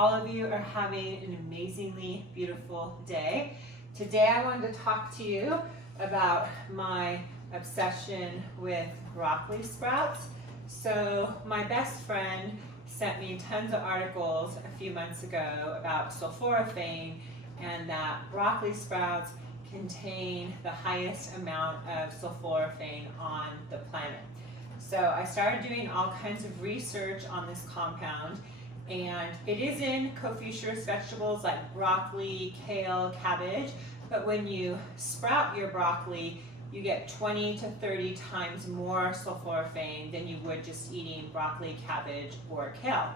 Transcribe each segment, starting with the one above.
all of you are having an amazingly beautiful day. Today I wanted to talk to you about my obsession with broccoli sprouts. So my best friend sent me tons of articles a few months ago about sulforaphane and that broccoli sprouts contain the highest amount of sulforaphane on the planet. So I started doing all kinds of research on this compound, and it is in cruciferous vegetables like broccoli, kale, cabbage, but when you sprout your broccoli, you get 20 to 30 times more sulforaphane than you would just eating broccoli, cabbage, or kale.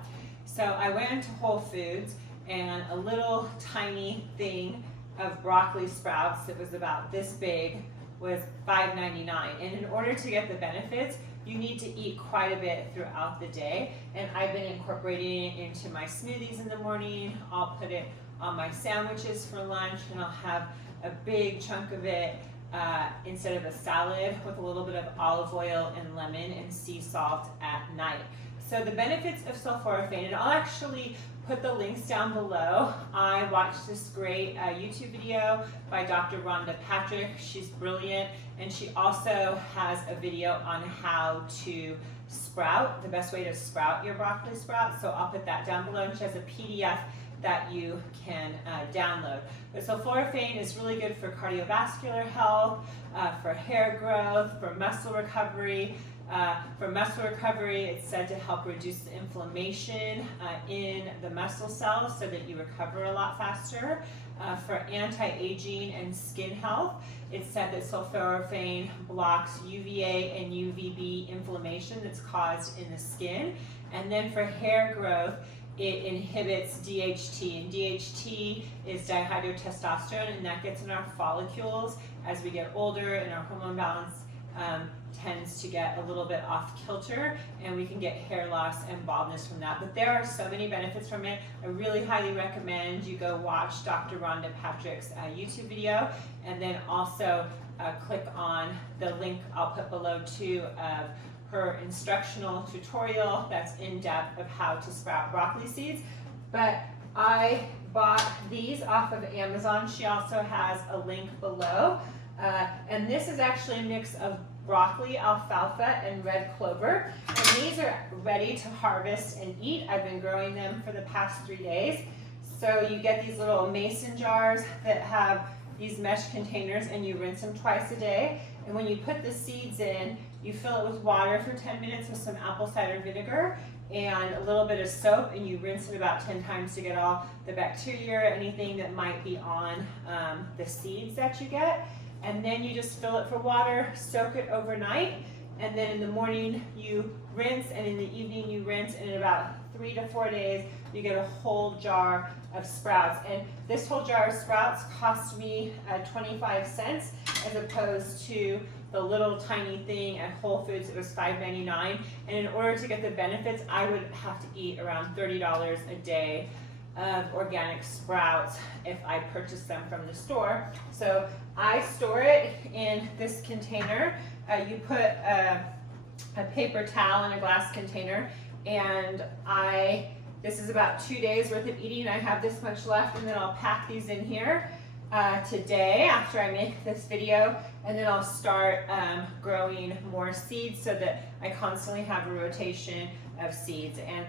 So I went into Whole Foods, and a little tiny thing of broccoli sprouts that was about this big was $5.99. And in order to get the benefits, you need to eat quite a bit throughout the day. And I've been incorporating it into my smoothies in the morning. I'll put it on my sandwiches for lunch, and I'll have a big chunk of it instead of a salad with a little bit of olive oil and lemon and sea salt at night. So the benefits of sulforaphane, and I'll actually put the links down below. I watched this great YouTube video by Dr. Rhonda Patrick. She's brilliant, and she also has a video on how to sprout, the best way to sprout your broccoli sprouts. So I'll put that down below, and she has a PDF that you can download. But sulforaphane is really good for cardiovascular health, for hair growth, for muscle recovery. For muscle recovery, it's said to help reduce the inflammation in the muscle cells so that you recover a lot faster. For anti-aging and skin health, it's said that sulforaphane blocks UVA and UVB inflammation that's caused in the skin. And then for hair growth, it inhibits DHT, and DHT is dihydrotestosterone, and that gets in our follicles as we get older, and our hormone balance tends to get a little bit off kilter, and we can get hair loss and baldness from that. But there are so many benefits from it. I really highly recommend you go watch Dr. Rhonda Patrick's YouTube video, and then also click on the link I'll put below too of her instructional tutorial that's in depth of how to sprout broccoli seeds. But I bought these off of Amazon. She also has a link below. And this is actually a mix of broccoli, alfalfa, and red clover. And these are ready to harvest and eat. I've been growing them for the past 3 days. So you get these little mason jars that have these mesh containers, and you rinse them twice a day. And when you put the seeds in, you fill it with water for 10 minutes with some apple cider vinegar and a little bit of soap, and you rinse it about 10 times to get all the bacteria or anything that might be on the seeds that you get. And then you just fill it for water, soak it overnight, and then in the morning you rinse, and in the evening you rinse, and in about 3 to 4 days you get a whole jar of sprouts. And this whole jar of sprouts cost me 25 cents as opposed to the little tiny thing at Whole Foods. It was $5.99, and in order to get the benefits, I would have to eat around $30 a day of organic sprouts if I purchased them from the store. So I store it in this container. You put a paper towel in a glass container, and this is about 2 days worth of eating. I have this much left, and then I'll pack these in here today after I make this video, and then I'll start growing more seeds so that I constantly have a rotation of seeds. And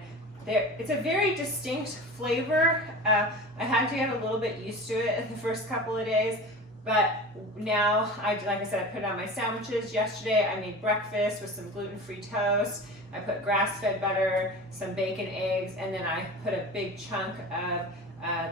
it's a very distinct flavor. I had to get a little bit used to it the first couple of days, but now, like I said, I put it on my sandwiches. Yesterday I made breakfast with some gluten-free toast. I put grass-fed butter, some bacon, eggs, and then I put a big chunk of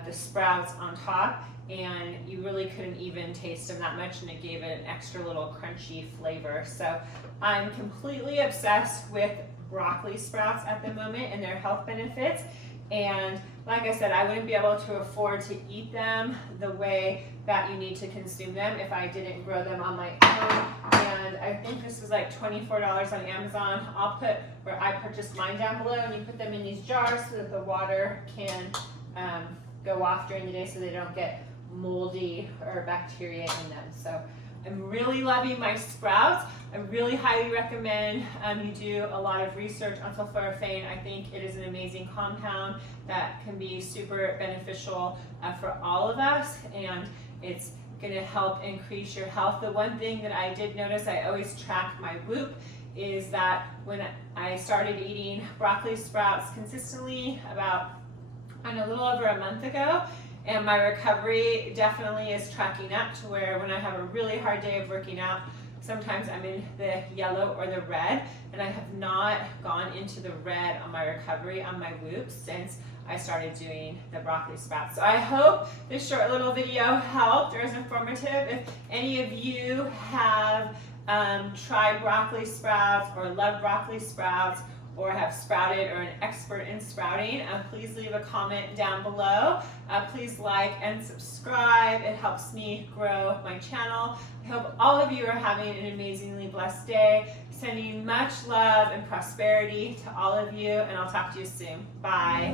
the sprouts on top, and you really couldn't even taste them that much, and it gave it an extra little crunchy flavor. So I'm completely obsessed with broccoli sprouts at the moment and their health benefits. And like I said, I wouldn't be able to afford to eat them the way that you need to consume them if I didn't grow them on my own. And I think this is like $24 on Amazon. I'll put where I purchased mine down below, and you put them in these jars so that the water can go off during the day so they don't get moldy or bacteria in them. So I'm really loving my sprouts. I really highly recommend you do a lot of research on sulforaphane. I think it is an amazing compound that can be super beneficial for all of us, and it's going to help increase your health. The one thing that I did notice, I always track my Whoop, is that when I started eating broccoli sprouts consistently about a little over a month ago, and my recovery definitely is tracking up to where when I have a really hard day of working out, sometimes I'm in the yellow or the red, and I have not gone into the red on my recovery on my Whoop since I started doing the broccoli sprouts. So I hope this short little video helped or is informative. If any of you have tried broccoli sprouts or love broccoli sprouts or have sprouted or an expert in sprouting, please leave a comment down below. Please like and subscribe. It helps me grow my channel. I hope all of you are having an amazingly blessed day. Sending much love and prosperity to all of you, and I'll talk to you soon. Bye.